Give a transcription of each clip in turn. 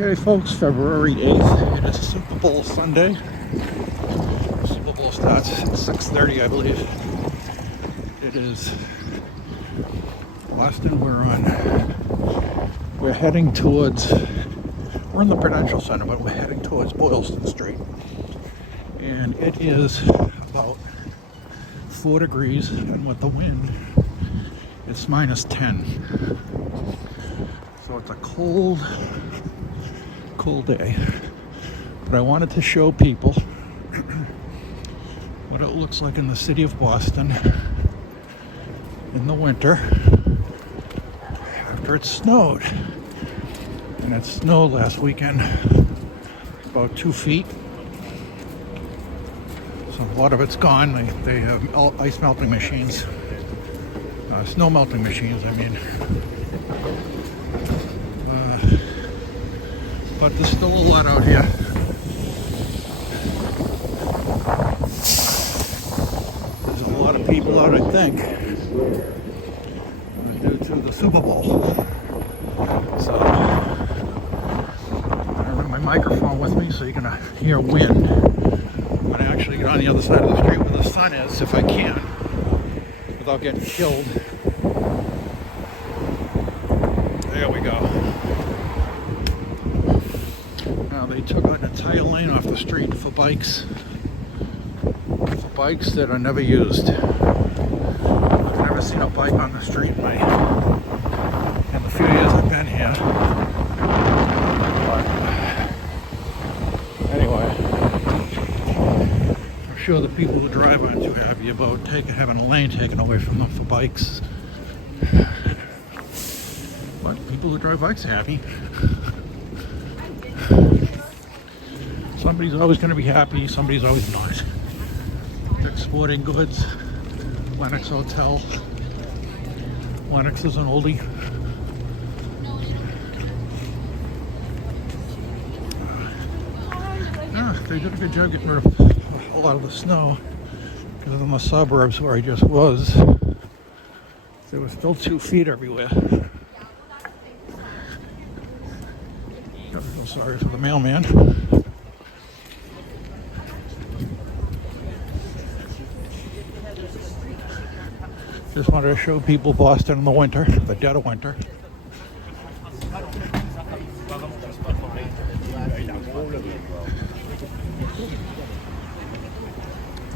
Okay, folks, February 8th. It is Superbowl Sunday. Super Bowl starts at 6:30, I believe. It is Boston. We're heading towards, we're in the Prudential Center, but we're heading towards Boylston Street. And it is about 4 degrees, and with the wind, it's -10. So it's a cold day. But I wanted to show people what it looks like in the city of Boston in the winter after it snowed. And it snowed last weekend about 2 feet. So a lot of it's gone. They have ice melting machines, snow melting machines, I mean. But there's still a lot out here. There's a lot of people out, I think, due to the Super Bowl. So I bring my microphone with me so you can hear wind. I'm going to actually get on the other side of the street where the sun is, if I can, without getting killed. There we go. Now they took an entire lane off the street for bikes that are never used. I've never seen a bike on the street in the few years I've been here. But anyway, I'm sure the people who drive aren't too happy about having a lane taken away from them for bikes. But people who drive bikes are happy. Somebody's always going to be happy, somebody's always not. Exporting goods, Lennox Hotel. Lennox is an oldie. They did a good job getting rid of a lot of the snow, because in the suburbs where I just was, there was still 2 feet everywhere. I feel sorry for the mailman. Just wanted to show people Boston in the winter, the dead of winter.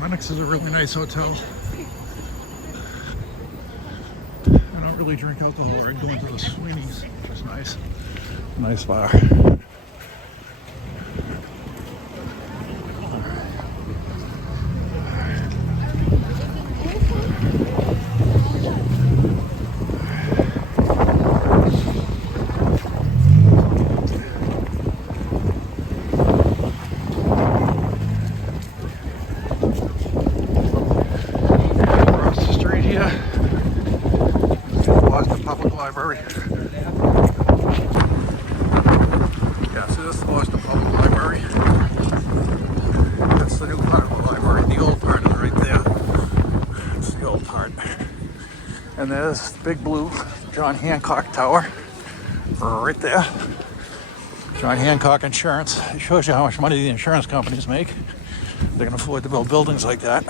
Lennox is a really nice hotel. I don't really drink alcohol. I go into the Sweeney's, which is nice. Nice bar. Library. Yeah, so this is the Boston Public Library. That's the new part of the library. The old part is right there. That's the old part. And there's the big blue John Hancock Tower right there. John Hancock Insurance. It shows you how much money the insurance companies make. They can afford to build buildings like that.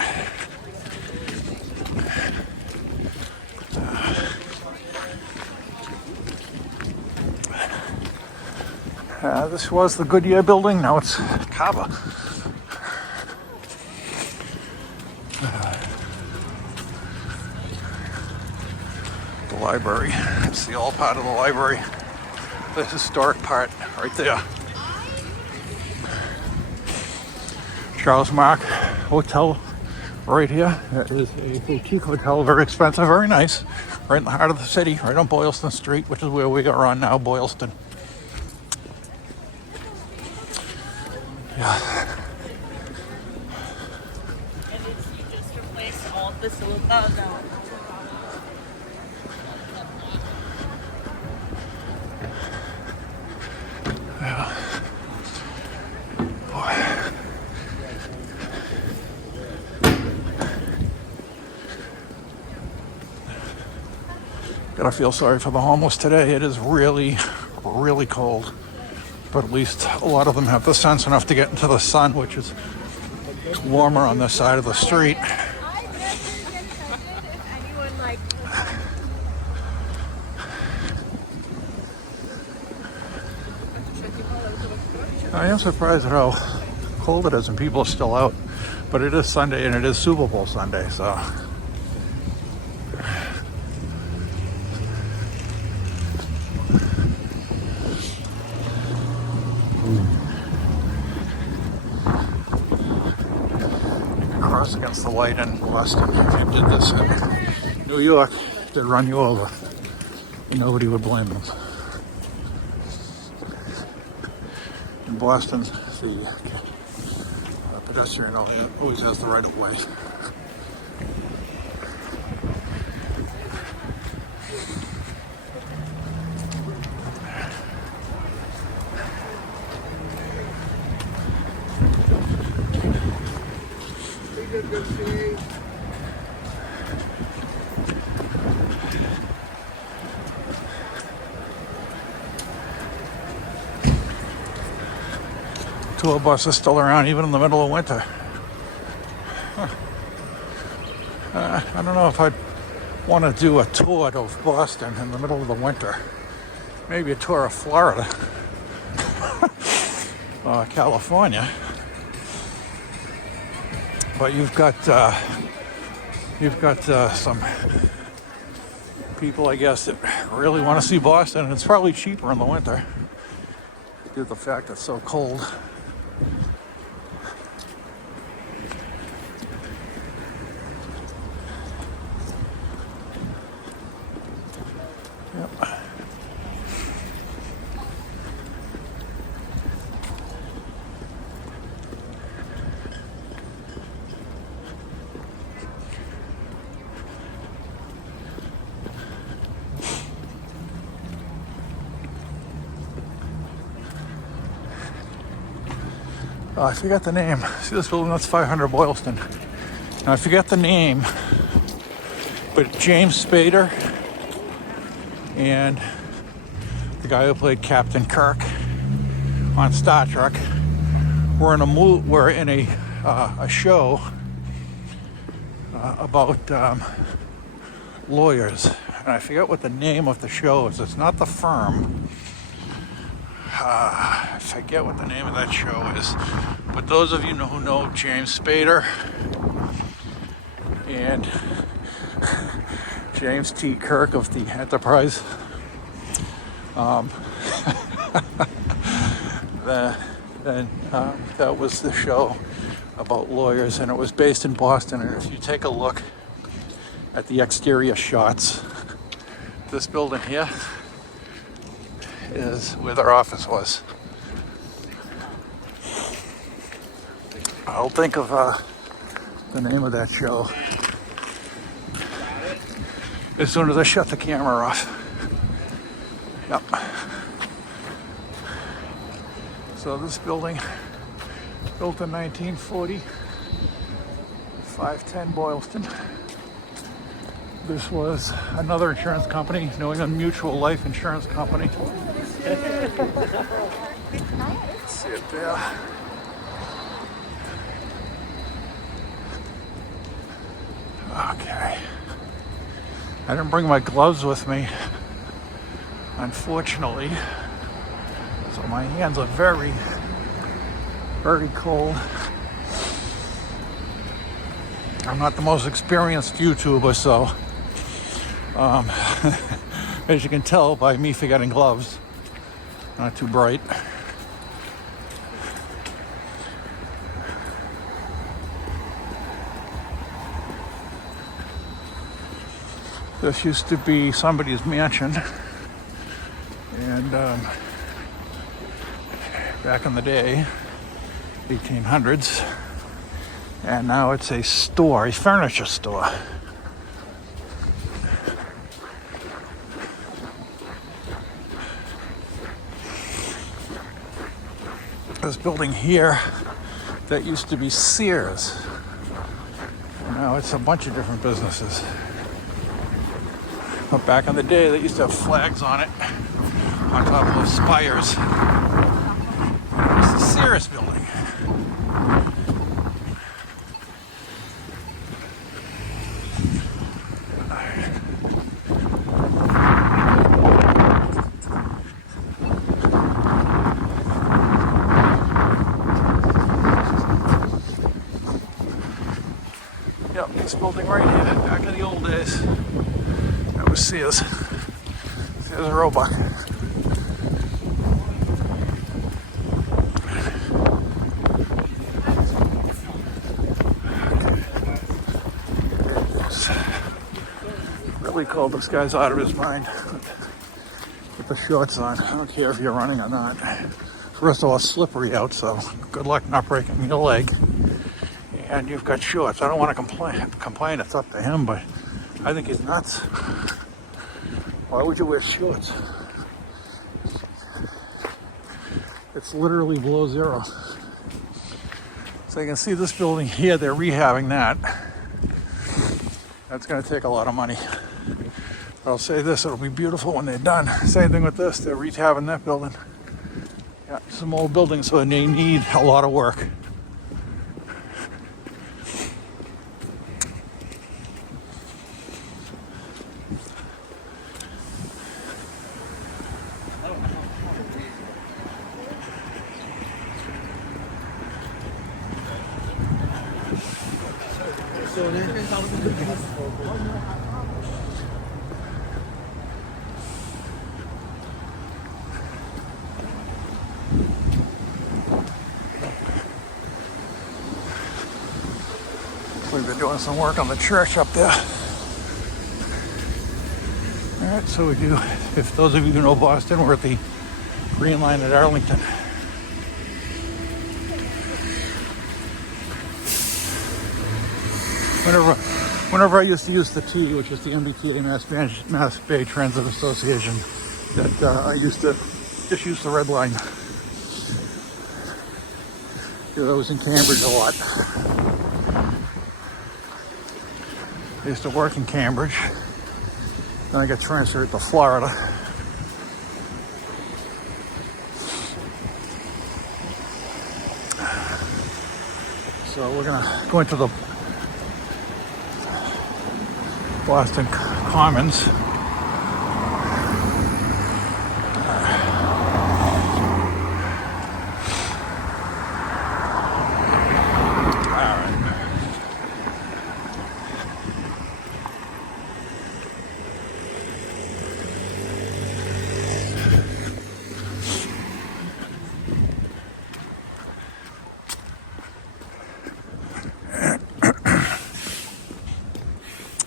This was the Goodyear building, now it's Cava. The library, it's the old part of the library. The historic part, right there. Charles Mark Hotel, right here. That is a boutique hotel, very expensive, very nice. Right in the heart of the city, right on Boylston Street, which is where we are on now, Boylston. Yeah. And it's you just replace all the silicone now. Yeah. Boy. Gotta feel sorry for the homeless today. It is really, really cold. but at least a lot of them have the sense enough to get into the sun, which is warmer on this side of the street. I am surprised at how cold it is and people are still out, but it is Sunday and it is Super Bowl Sunday, so. Cross against the light in Boston. If you did this in New York, they'd run you over. And nobody would blame them. In Boston, the pedestrian always has the right of way. Tour bus is still around even in the middle of winter. I don't know if I'd want to do a tour of Boston in the middle of the winter. Maybe a tour of Florida or California. But you've got some people, I guess, that really want to see Boston, and it's probably cheaper in the winter due to the fact it's so cold. Yep. I forget the name. See this building? That's 500 Boylston. Now I forget the name, but James Spader and the guy who played Captain Kirk on Star Trek were in a show about lawyers, and I forget what the name of the show is. It's not The Firm. I forget what the name of that show is, but those of you who know James Spader and James T. Kirk of the Enterprise, that was the show about lawyers, and it was based in Boston. And if you take a look at the exterior shots, this building here is where their office was. I'll think of the name of that show as soon as I shut the camera off. Yep. So this building, built in 1940, 510 Boylston. This was another insurance company, New England Mutual Life Insurance Company. See it there. Okay. I didn't bring my gloves with me, unfortunately. So my hands are very, very cold. I'm not the most experienced YouTuber, so as you can tell by me forgetting gloves, not too bright. This used to be somebody's mansion, and back in the day, 1800s, and now it's a store, a furniture store. This building here that used to be Sears, now it's a bunch of different businesses. But back in the day, they used to have flags on it, on top of those spires. nearest building. Yep, this building right here, back in the old days, that was Sears. Sears Roebuck. Really cold. This guy's out of his mind. Put the shorts on. I don't care if you're running or not. First of all, it's slippery out, so good luck not breaking your leg. And you've got shorts. I don't want to complain. It's up to him, but I think he's nuts. Why would you wear shorts? It's literally below zero. So you can see this building here, they're rehabbing that. That's going to take a lot of money. I'll say this, it'll be beautiful when they're done. Same thing with this, they're rehabbing that building. Yeah, some old buildings, so they need a lot of work. We've been doing some work on the church up there. All right, so we do, if those of you who know Boston, we're at the Green Line at Arlington. Whenever I used to use the T, which was the MBTA, Mass Bay Transit Association, that I used to just use the red line. I was in Cambridge a lot. I used to work in Cambridge. Then I got transferred to Florida. So we're gonna go into the Boston Commons.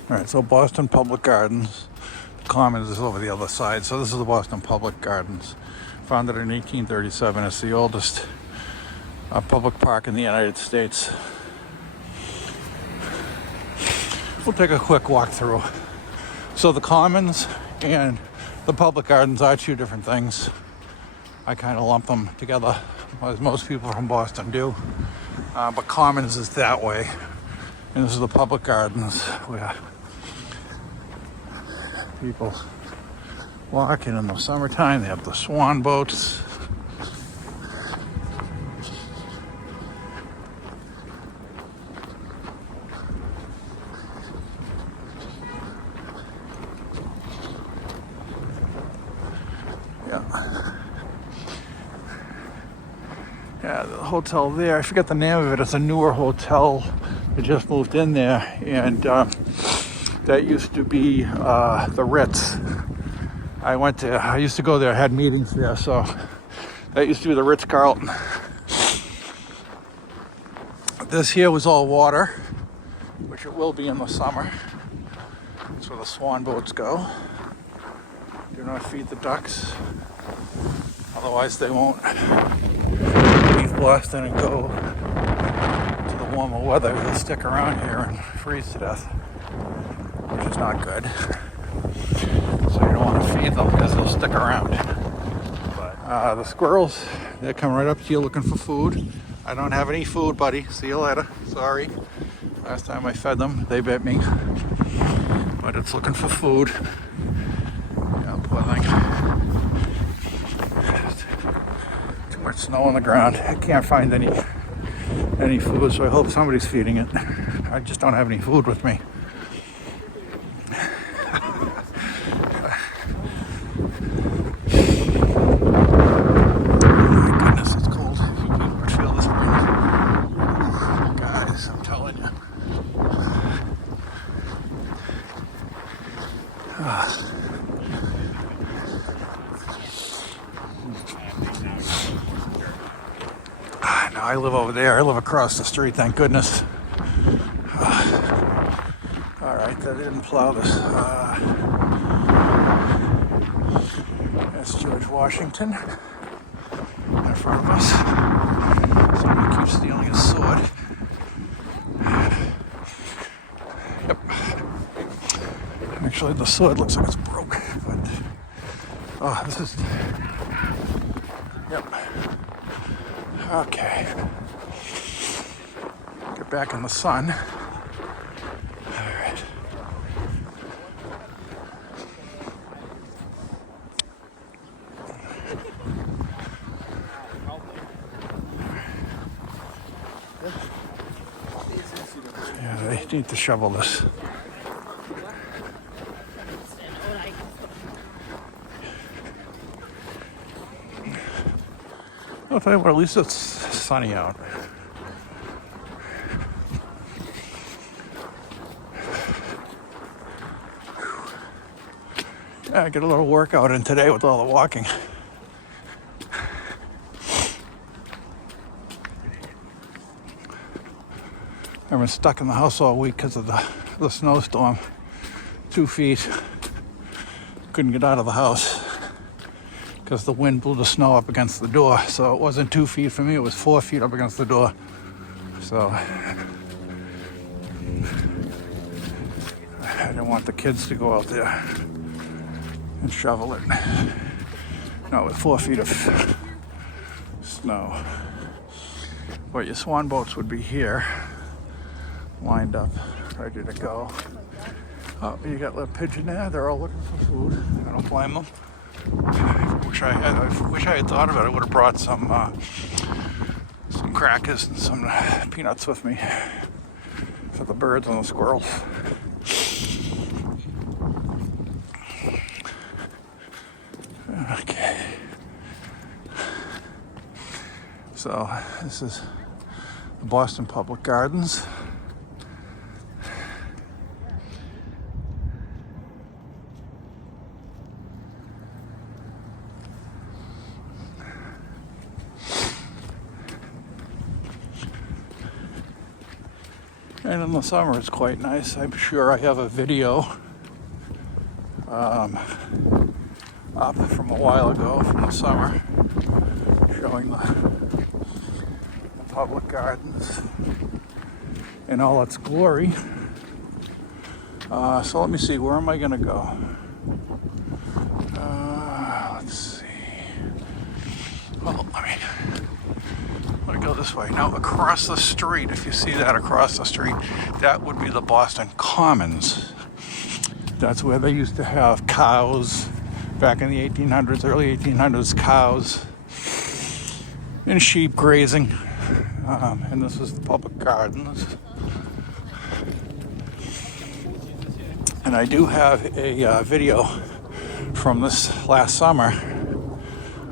All right, so Boston Public Gardens. Commons is over the other side. So this is the Boston Public Gardens. Founded in 1837. It's the oldest public park in the United States. We'll take a quick walk through. So the Commons and the Public Gardens are two different things. I kind of lump them together, as most people from Boston do. But Commons is that way. And this is the Public Gardens where people walking in the summertime. They have the swan boats. Yeah, the hotel there, I forget the name of it. It's a newer hotel. They just moved in there, and that used to be the Ritz. I used to go there, I had meetings there, so that used to be the Ritz-Carlton. This here was all water, which it will be in the summer. That's where the swan boats go. Do not feed the ducks, otherwise they won't leave Boston and go to the warmer weather. They'll stick around here and freeze to death, which is not good. So you don't want to feed them because they'll stick around. But the squirrels, they come right up to you looking for food. I don't have any food, buddy. See you later. Sorry. Last time I fed them, they bit me. But it's looking for food. Yeah, poor thing. Too much snow on the ground. I can't find any food, so I hope somebody's feeding it. I just don't have any food with me. No, I live over there. I live across the street, thank goodness. All right, they didn't plow this. That's George Washington in front of us. Somebody keeps stealing his sword. Yep. Actually, the sword looks like it's broke, but oh, this is. Yep. Okay. Get back in the sun. All right. Yeah, they need to shovel this. I'll tell you what, at least it's sunny out. Yeah, I get a little workout in today with all the walking. I've been stuck in the house all week because of the snowstorm. 2 feet. Couldn't get out of the house because the wind blew the snow up against the door. So it wasn't 2 feet for me, it was 4 feet up against the door. So I didn't want the kids to go out there and shovel it. No, with 4 feet of snow. But your swan boats would be here, lined up, ready to go. Oh, you got a little pigeon there. They're all looking for food. I don't blame them. I wish I had thought of it. I would have brought some crackers and some peanuts with me for the birds and the squirrels. Okay. So this is the Boston Public Gardens. And in the summer it's quite nice. I'm sure I have a video up from a while ago from the summer showing the public gardens in all its glory. So let me see, where am I gonna go? Let's see. Well, I'm gonna go this way. Now across the street, if you see that across the street, that would be the Boston Commons. That's where they used to have cows back in the 1800s, early 1800s, cows and sheep grazing. And this is the public gardens. And I do have a video from this last summer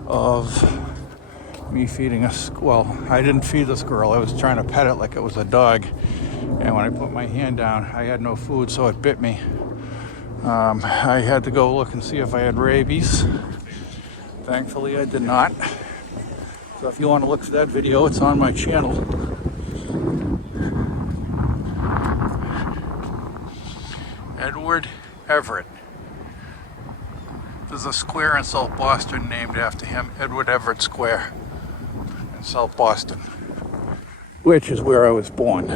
of me feeding well, I didn't feed this girl. I was trying to pet it like it was a dog. And when I put my hand down, I had no food, so it bit me. I had to go look and see if I had rabies. Thankfully, I did not. So if you want to look for that video, it's on my channel. Edward Everett. There's a square in South Boston named after him, Edward Everett Square in South Boston, which is where I was born.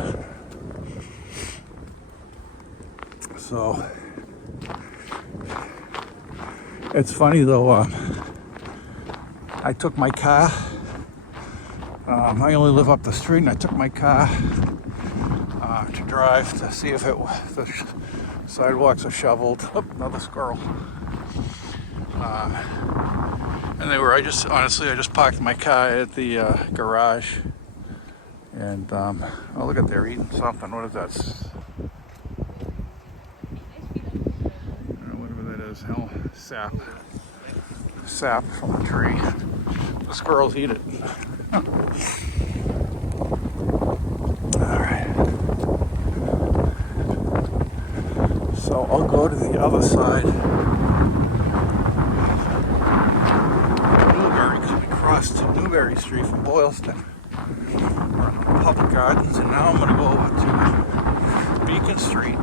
So it's funny though, I took my car. I only live up the street, and I took my car to drive to see if the sidewalks are shoveled. Oh, another squirrel. And they were, I just parked my car at the garage. And, oh, look at, they're eating something. What is that? Whatever that is. Hell, sap. Sap from a tree. The squirrels eat it. Alright. So I'll go to the other side. Newberry, because we crossed Newberry Street from Boylston. We're on Public Gardens, and now I'm going to go over to Beacon Street.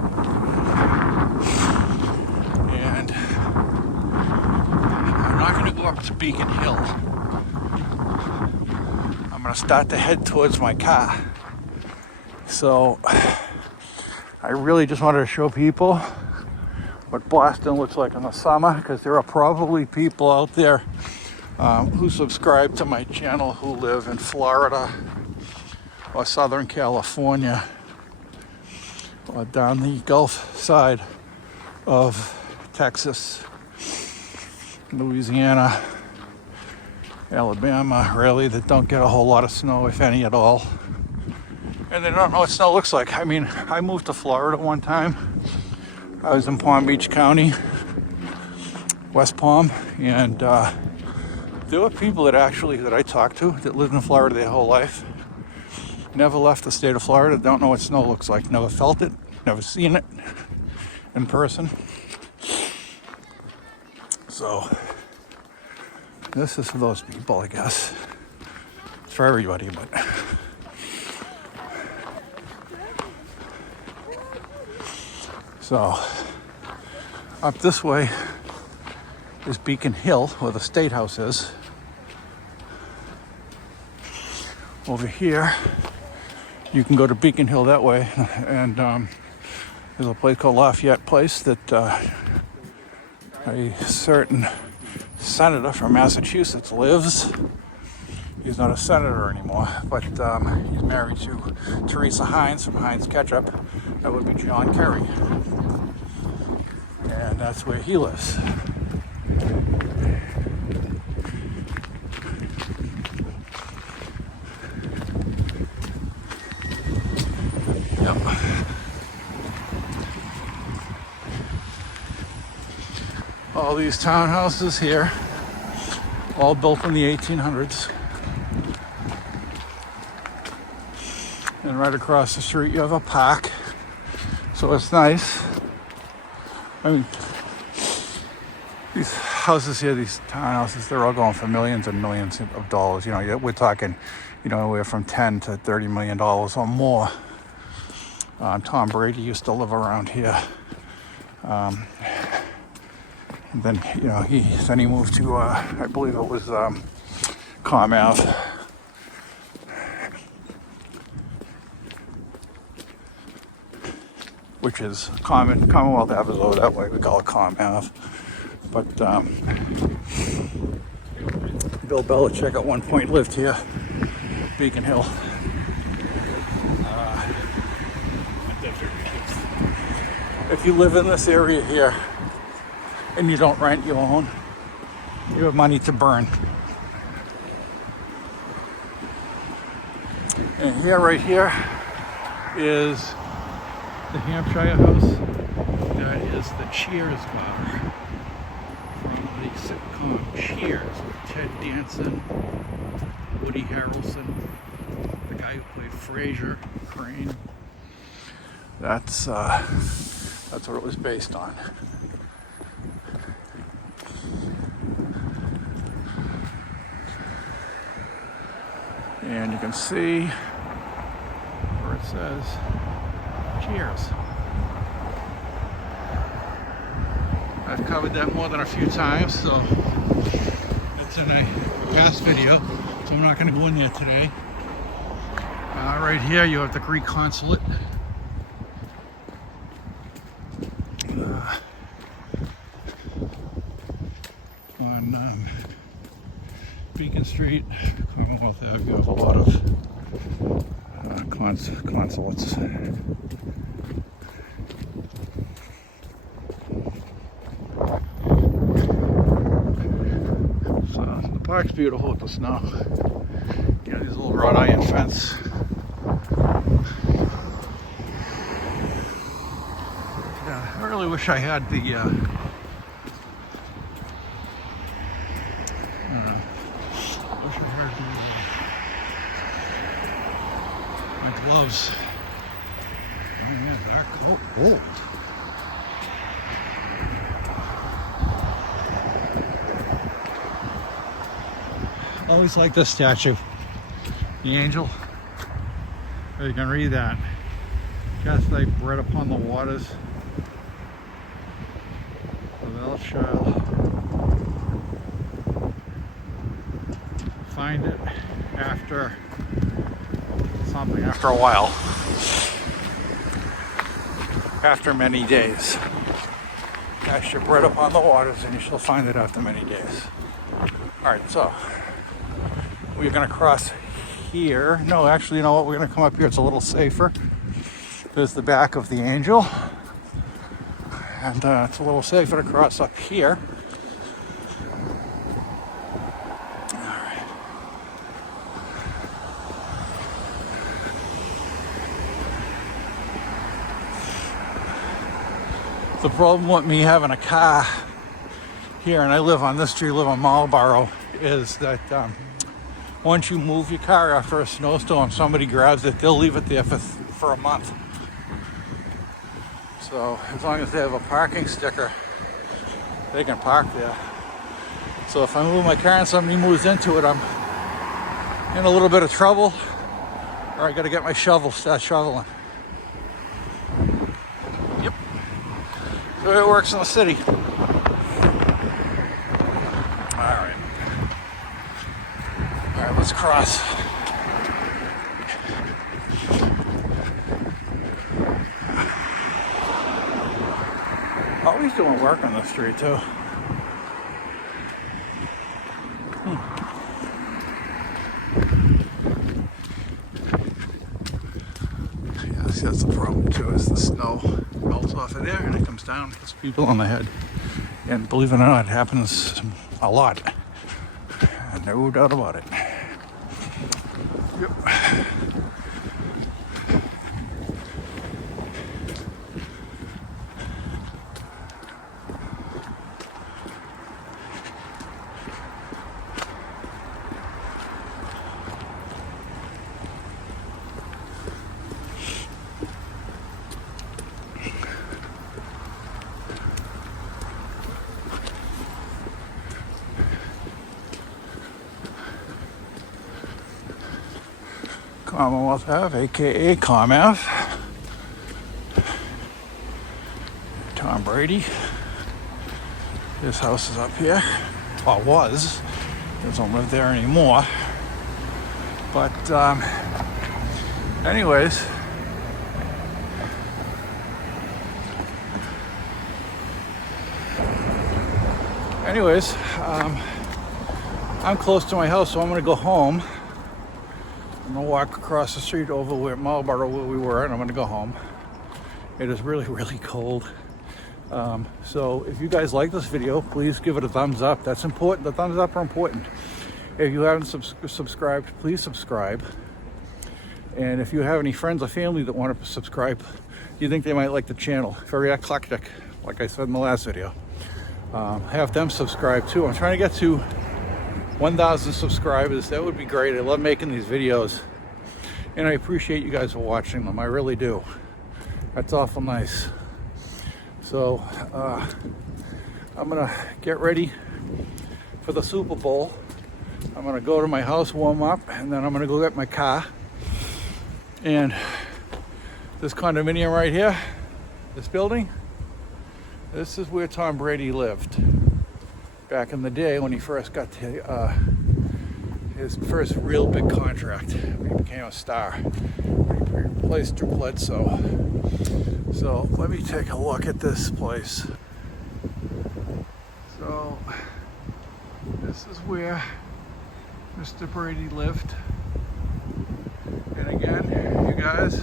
And I'm not going to go up to Beacon Hill. I'm going to start to head towards my car. So I really just wanted to show people what Boston looks like in the summer, because there are probably people out there who subscribe to my channel who live in Florida or Southern California or down the Gulf side of Texas, Louisiana, Alabama, really, that don't get a whole lot of snow, if any at all. And they don't know what snow looks like. I mean, I moved to Florida one time. I was in Palm Beach County, West Palm, and there were people that I talked to that lived in Florida their whole life, never left the state of Florida, don't know what snow looks like, never felt it, never seen it in person. So this is for those people, I guess. It's for everybody, but so up this way is Beacon Hill, where the State House is. Over here, you can go to Beacon Hill that way, and there's a place called Lafayette Place that a certain senator from Massachusetts lives. He's not a senator anymore, but he's married to Teresa Heinz from Heinz Ketchup. That would be John Kerry. And that's where he lives. Yep. All these townhouses here, all built in the 1800s. And right across the street you have a park, so it's nice. I mean, these houses here, these townhouses, they're all going for millions and millions of dollars. You know, we're talking, anywhere from $10 to $30 million or more. Tom Brady used to live around here. And then, he moved to, I believe it was Comm Ave. Which is Commonwealth Ave is over that way. We call it Comm Ave. But Bill Belichick at one point lived here, Beacon Hill. If you live in this area here and you don't rent, you own, you have money to burn. And here, right here, is the Hampshire House. That is the Cheers bar from the sitcom Cheers with Ted Danson, Woody Harrelson, the guy who played Frasier, Crane. That's what it was based on. And you can see where it says Cheers. I've covered that more than a few times, so it's in a past video, so I'm not going to go in there today. Right here you have the Greek consulate. On Beacon Street, Commonwealth Ave, you have a lot of consulates. So park's beautiful with the snow. You know, these little wrought iron fence. Yeah, I really wish I had the my gloves. Oh man, they're old. Always like this statue. The angel. You can read that. Cast thy bread upon the waters. Thou shalt find it after something, after a while. After many days. Cast your bread upon the waters and you shall find it after many days. Alright, so we're going to cross here. No, actually, you know what? We're going to come up here. It's a little safer. There's the back of the angel. And it's a little safer to cross up here. All right. The problem with me having a car here, and I live on this street, live on Marlboro, is that once you move your car after a snowstorm, somebody grabs it, they'll leave it there for a month. So as long as they have a parking sticker, they can park there. So if I move my car and somebody moves into it, I'm in a little bit of trouble, or I gotta get my shovel, start shoveling. Yep. So it works in the city. Alright, let's cross. Always doing work on the street too. Yeah, see, that's the problem too, is the snow melts off of there and it comes down, hits people on the head. And believe it or not, it happens a lot. No doubt about it. Yep. Commonwealth Ave, aka ComAv. Tom Brady. His house is up here. Well, was. Doesn't live there anymore. But anyways. I'm close to my house, so I'm gonna go home. I'm gonna walk across the street over where Marlboro, where we were, and I'm gonna go home. It is really, really cold. So if you guys like this video, please give it a thumbs up. That's important. The thumbs up are important. If you haven't subscribed, please subscribe. And if you have any friends or family that want to subscribe, you think they might like the channel, very eclectic, like I said in the last video, have them subscribe too. I'm trying to get to 1,000 subscribers. That would be great. I love making these videos, and I appreciate you guys for watching them. I really do. That's awful nice. So I'm gonna get ready for the Super Bowl. I'm gonna go to my house, warm up, and then I'm gonna go get my car. And this condominium right here, this building, this is where Tom Brady lived back in the day when he first got his first real big contract, when he became a star. He replaced Drew Bledsoe. So let me take a look at this place. So this is where Mr. Brady lived. And again, you guys,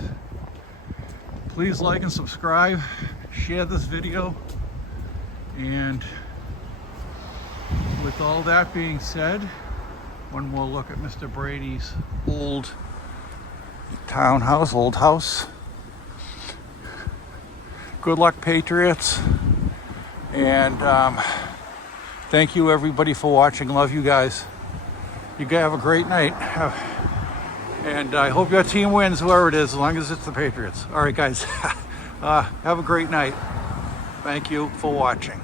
please like and subscribe, share this video, and with all that being said, One more look at Mr. Brady's old townhouse, old house. Good luck, Patriots. And thank you, everybody, for watching. Love you guys. You guys have a great night. And I hope your team wins, whoever it is, as long as it's the Patriots. All right, guys. Have a great night. Thank you for watching.